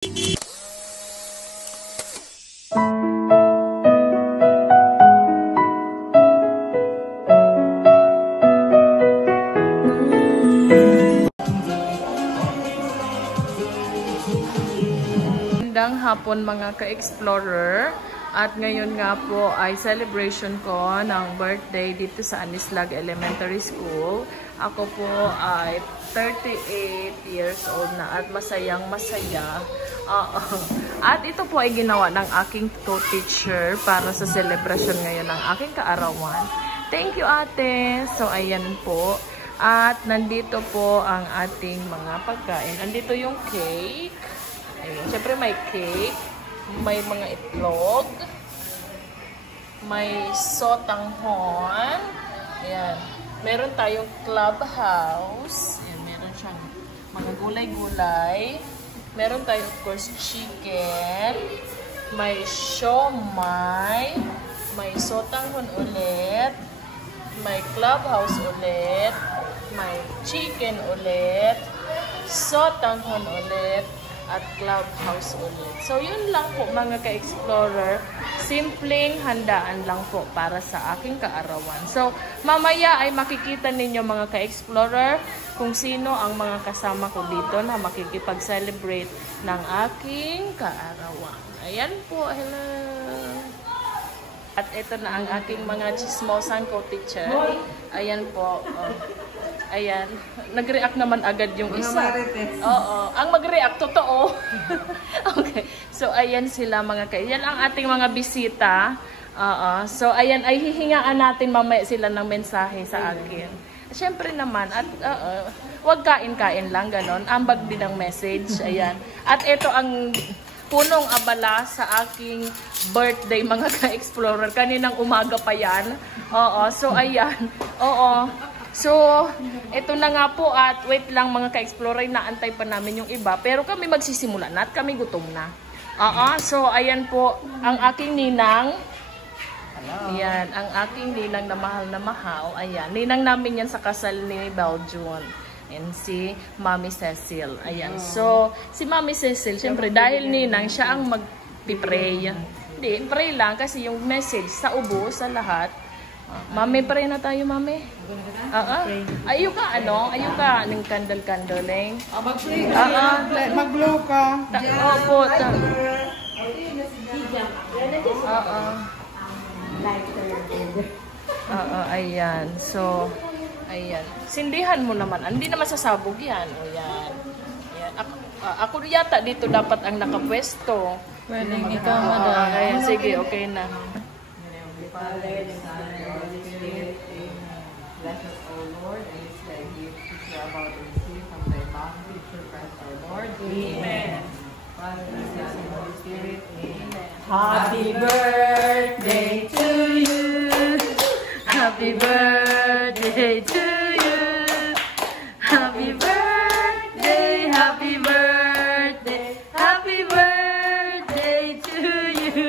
Magandang hapon mga ka-explorer, at ngayon nga po ay celebration ko ng birthday dito sa Anislag Elementary School. Ako po ay 38 years old na at masayang masaya. At ito po ay ginawa ng aking co-teacher para sa celebration ngayon ng aking kaarawan. Thank you, ate. So ayan po, at nandito po ang ating mga pagkain. Andito yung cake. Ayun. Siyempre may cake, may mga itlog, may sotanghon. Ayan. Meron tayong clubhouse. Ayan, meron siyang mga gulay-gulay. Meron tayong, of course, chicken. May siomai. May sotanghon ulit. May clubhouse ulit. May chicken ulit. Sotanghon ulit. At clubhouse ulit. So, yun lang po mga ka-explorer. Simpleng handaan lang po para sa aking kaarawan. So, mamaya ay makikita ninyo mga ka-explorer kung sino ang mga kasama ko dito na makikipag-celebrate ng aking kaarawan. Ayan po. Hello. At ito na ang aking mga chismosang co-teacher. Ayan po. Ayan, nag-react naman agad yung isa. Oo, ang mag-react, totoo. Okay, so ayan sila mga yan ang ating mga bisita. So ayan, ay hihingaan natin mamaya sila ng mensahe sa akin. Siyempre naman, at wag kain-kain lang, ganon. Ambag din ang message, ayan. At ito ang punong abala sa aking birthday mga ka-explorer. Kaninang umaga pa yan. So ayan, So, ito na nga po, at wait lang mga ka-explorer, naantay pa namin yung iba. Pero kami magsisimula na at kami gutom na. So ayan po, ang aking ninang. Ayan, ang aking ninang na mahal. Ayan, ninang namin yan sa kasal ni Belgium. And si Mami Cecil. Ayan, so si Mami Cecil, syempre dahil ninang, siya ang mag-pray. Hindi, pray lang kasi yung message sa ubo, sa lahat. Mami, pray na tayo, mami. Ayaw ka, Ayaw ka ng candle-candling. Mag-pray ka. Mag-blow ka. Opo. Ayan. So, ayan. Sindihan mo naman. Hindi naman sasabog yan. Ayan. Ako yata dito dapat ang nakapwesto. Pwede ikaw, madam. Ayan, sige, okay na. Father, the Son, and the Holy Spirit. Amen. Bless us, O Lord, and this thy gift, which we are about to receive from thy mouth, through Christ our Lord. Amen. Father, the Son, and the Holy Spirit. Amen. Happy birthday to you. Happy birthday to you. Happy birthday, happy birthday, happy birthday to you.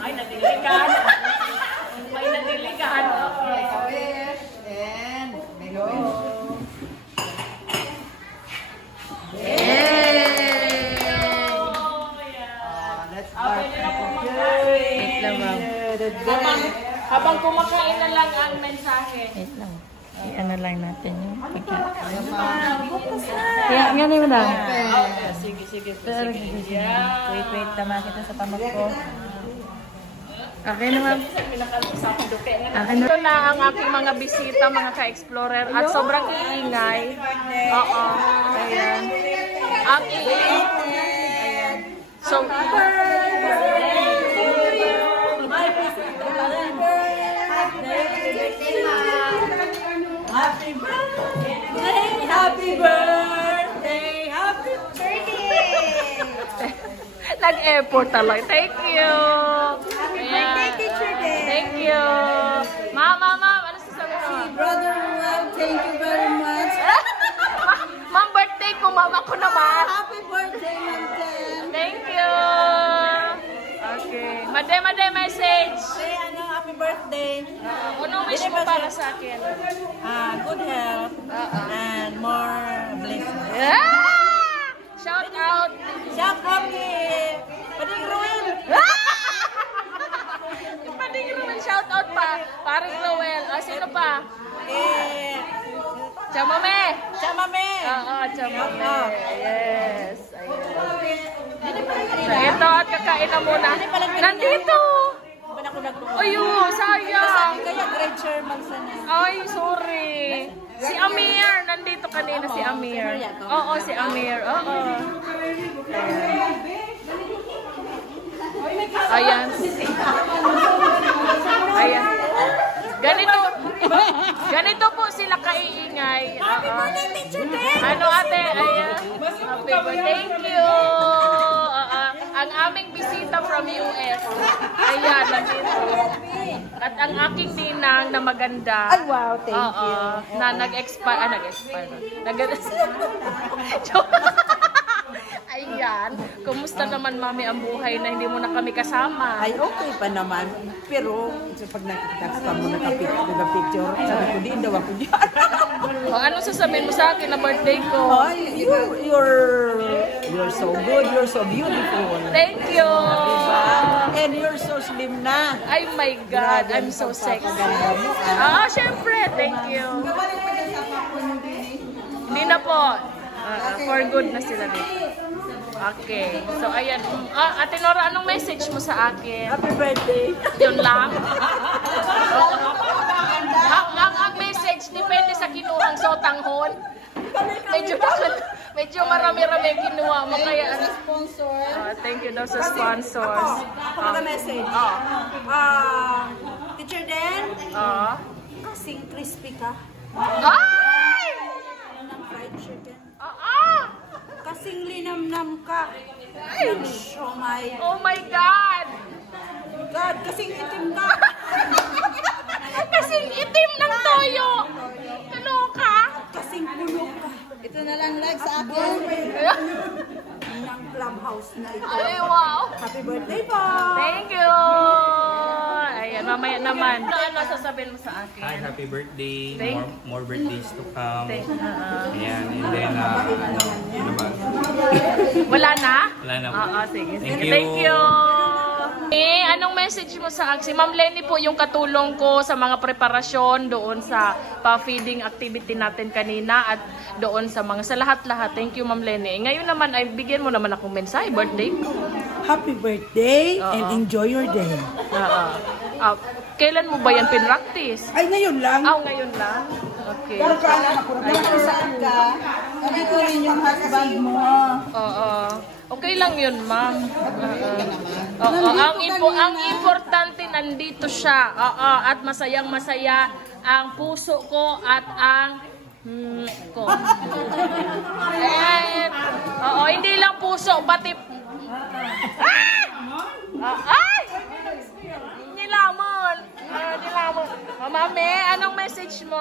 Ay, nadiligan. May nadiligan. Make a wish and make a wish. Let's start. Wait lang, ma'am. Habang kumakain na lang ang mensahe. Wait lang. I-ano lang natin yung pagkain. Kaya nga na yun lang. Sige. Wait, tama kita sa tamak ko. Okay naman. Ito na ang aking mga bisita, mga ka-explorer. At sobrang iingay. Ayan. Ang iingay. Ayan. So, Happy birthday! Happy birthday! Happy birthday! nag-effort talaga. Thank you. Happy birthday, Teacher Day! Thank you. Mama, ano sasabi mo? Brother Love, thank you very much. Ma'am, birthday ko, mama ko naman. Happy birthday, Ma'am Ten. Thank you. Okay. Made message. Say happy birthday. Anong wish mo para sa akin? Good health and more blessings. Paring Roel. Sino pa? Eh, Chamame. Chamame. Oo, Chamame. Yes. Ayan. So, ito at kakain na muna. Nandito. Wala ko nagluto. Ayun, sayang. Kaya grade chairman sana. Ay, sorry. Si Amir, nandito kanina si Amir. Oo, si Amir. Oo. Ayan. Ayan. Ganito po sila kaiingay. Ano ate? Ayan. Happy birthday. Thank you. Ang aming bisita from US. Ayan, nandito. At ang aking ninang na maganda. Ay, wow, thank you. Na nag-expire. Nag-expire. Ayan. Kumusta naman, mami, ang buhay na hindi mo na kami kasama? Ay, okay pa naman. Pero, pag nakita mo nagka-picture, sabi ko, di daw ako dyan. Anong sasabihin mo sa akin na birthday ko? Ay, you're so good, you're so beautiful. Thank you! And you're so slim na. Ay, my God. I'm so sexy. Syempre. Thank you. Hindi na po. For good na sila dito. Okay. So, ayan. Ate Nora, anong message mo sa akin? Happy birthday. Yun lang? Ang message, depende sa kinuhang sotanghon. Medyo marami-rami kinuha mo. Kaya, Sponsor. thank you daw sa sponsors. Ako the message. Teacher Den, kasing crispy ka. Ay! Ng fried chicken. Kasing linamnam ka. Ng siomay. Oh my God! God, kasing itim ka. Kasing itim ng toyo! Ano ka? Kasing puno ka. Ito na lang like sa akin. Ng clubhouse na ito. Ay, wow! Happy birthday po! Thank you! Ayan, mamaya naman. Ano sasabihin mo sa akin? Hi, happy birthday. Thank- More birthdays to come. Ayan. Ayan, and then, ano ba? Wala na? Wala na po. Oo, sige. Thank Thank you. you! Anong message mo sa akin? Si Ma'am Lenny po yung katulong ko sa mga preparasyon doon sa pa-feeding activity natin kanina at doon sa lahat-lahat. Thank you, Ma'am Lenny. Ngayon naman ay bigyan mo naman akong mensahe, birthday ko. Happy birthday and enjoy your day. Kailan mo ba yan pinractice? Ay, ngayon lang. Ngayon lang. Okay. Saan ka? Sabi ko rin yung husband mo. Oo. Okay lang yun, ma'am. Ang importante nandito siya. At masayang-masaya ang puso ko at ang ko. Hindi lang puso, pati ay! Nilamon. Mami, anong message mo?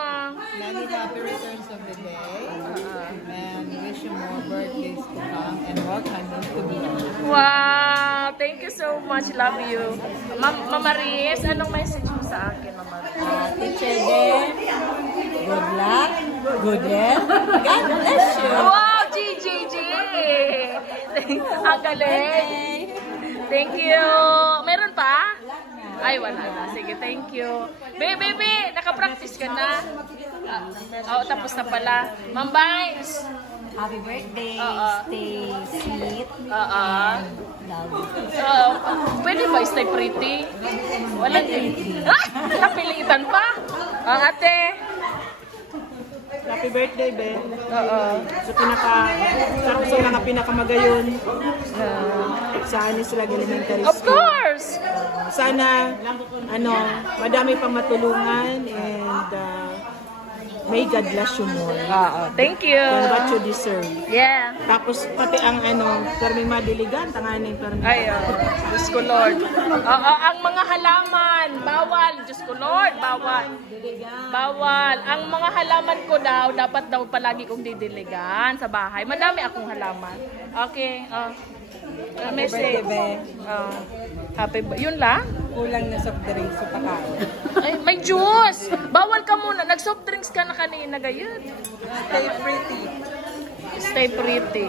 Many happy returns of the day. And wish you more birthdays to come and more kindness to be. Wow! Thank you so much. Love you. Mama Riz, anong message mo sa akin, Mama Riz? Teacher Den, good luck, good health. God bless you. Wow! GGG! Ang galing! Thank you! Meron pa? Ay, wala na. Sige, thank you. Baby, nakapractice ka na? Tapos na pala. Ma'am Bangs! Happy birthday. Stay sweet. Pwede ba stay pretty? Walang pretty. Napilitan pa? Ate! Happy birthday, Ben. Sa mga pinakamagayon sa Anis Lag Elementary Of School. course! Sana, madami pang matulungan and may God bless you more. Thank you. For what you deserve. Yeah. Tapos, pati ang permi madiligan, tanganin permi. Ay, Diyos ko Lord. Ang mga halaman, bawal. Diyos ko Lord, bawal. Bawal. Ang mga halaman ko dapat daw palagi kong didiligan sa bahay. Madami akong halaman. Okay. Message. Happy birthday. Yun lang? Kulang na soft drinks sa pakain. Ay, may juice. Bawal ka muna. Nag-soft drinks ka na kanina, gayon. Stay pretty. Stay pretty.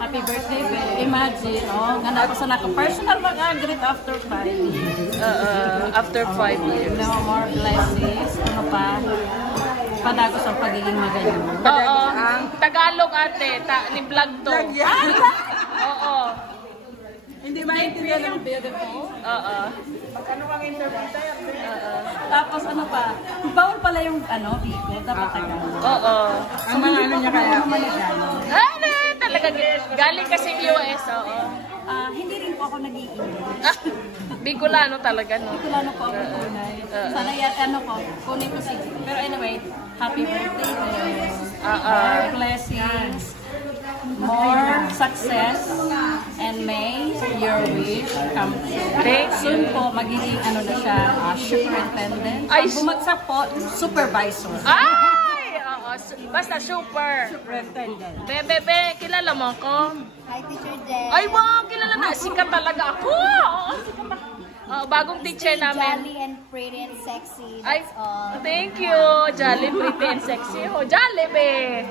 Happy birthday, Belle. Imagine, oh, nga na sa naka personal mag-agrit after 5 years. After 5 years. No more blessings. Ano pa? Padago sa pagiging magayon. Oo. Tagalog ate. Ni vlog to. Oo. Hindi maintindihan ng Beautiful. Oo. ano kang interpreter. Tapos ano pa? Bawal pala yung Biko. Dapat Tagalog. Oo. Ang mga ano niya kaya. Ano? Talaga galing kasi US. Oo. Hindi rin po ako nag-i-English. Bicolano talaga, no? Wala na po ako tunay. Sana yan, ko, kunin ko si... Pero anyway, happy birthday. More blessings. More success. And may your wish come true. Thank Soon you. po, magiging na siya, superintendent. Ay, Pag bumagsak po, supervisor. Ay! Oo. Basta super. Superintendent. Bebe, kilala mo ako? Hi, Teacher Jen. Ay, wow! Kilala na. Sikat talaga ako. Oo, sikat na. Bagong teacher namin. Jolly and pretty and sexy. Ay, That's all. thank you. Jolly, pretty, and sexy. Oh, Jolly, be.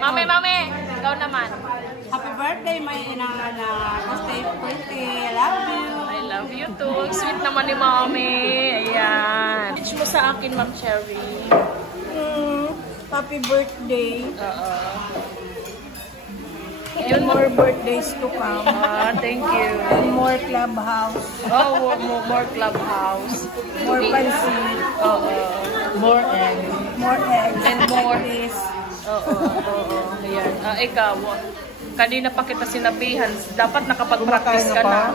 Mame, ikaw naman. Happy birthday, my inaanak. Stay pretty. I love you. I love you too. Ang sweet naman ni Mami. Ayan. Teach mo sa akin, Ma'am Cherry. Happy birthday. Oo. And more birthdays to come. Thank you. And more clubhouse. Oh, more clubhouse. More pansit. Oo. More eggs. More eggs. And more. This. Oo. Ayan. Ikaw, kanina pa kita sinabihan, dapat nakapag-practice ka na.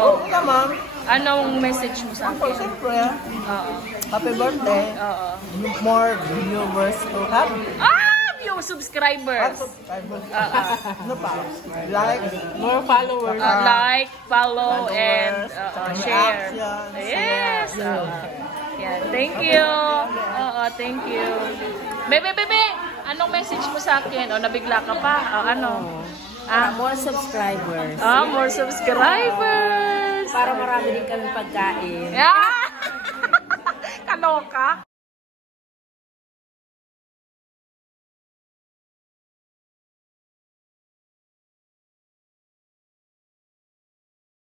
Oo naman. Anong message mo sa akin? Siyempre, Oo. happy birthday. Oo. More viewers to have. Yung subscribers. Ano pa? Like. More followers. Like, follow, and share. Reactions. Yes. Yeah. Thank you. Oo, thank you. Bebe, anong message mo sa akin? O, nabigla ka pa? O, ano? More subscribers. More subscribers. Para marami din kami pagkain. Yeah. Kaloka.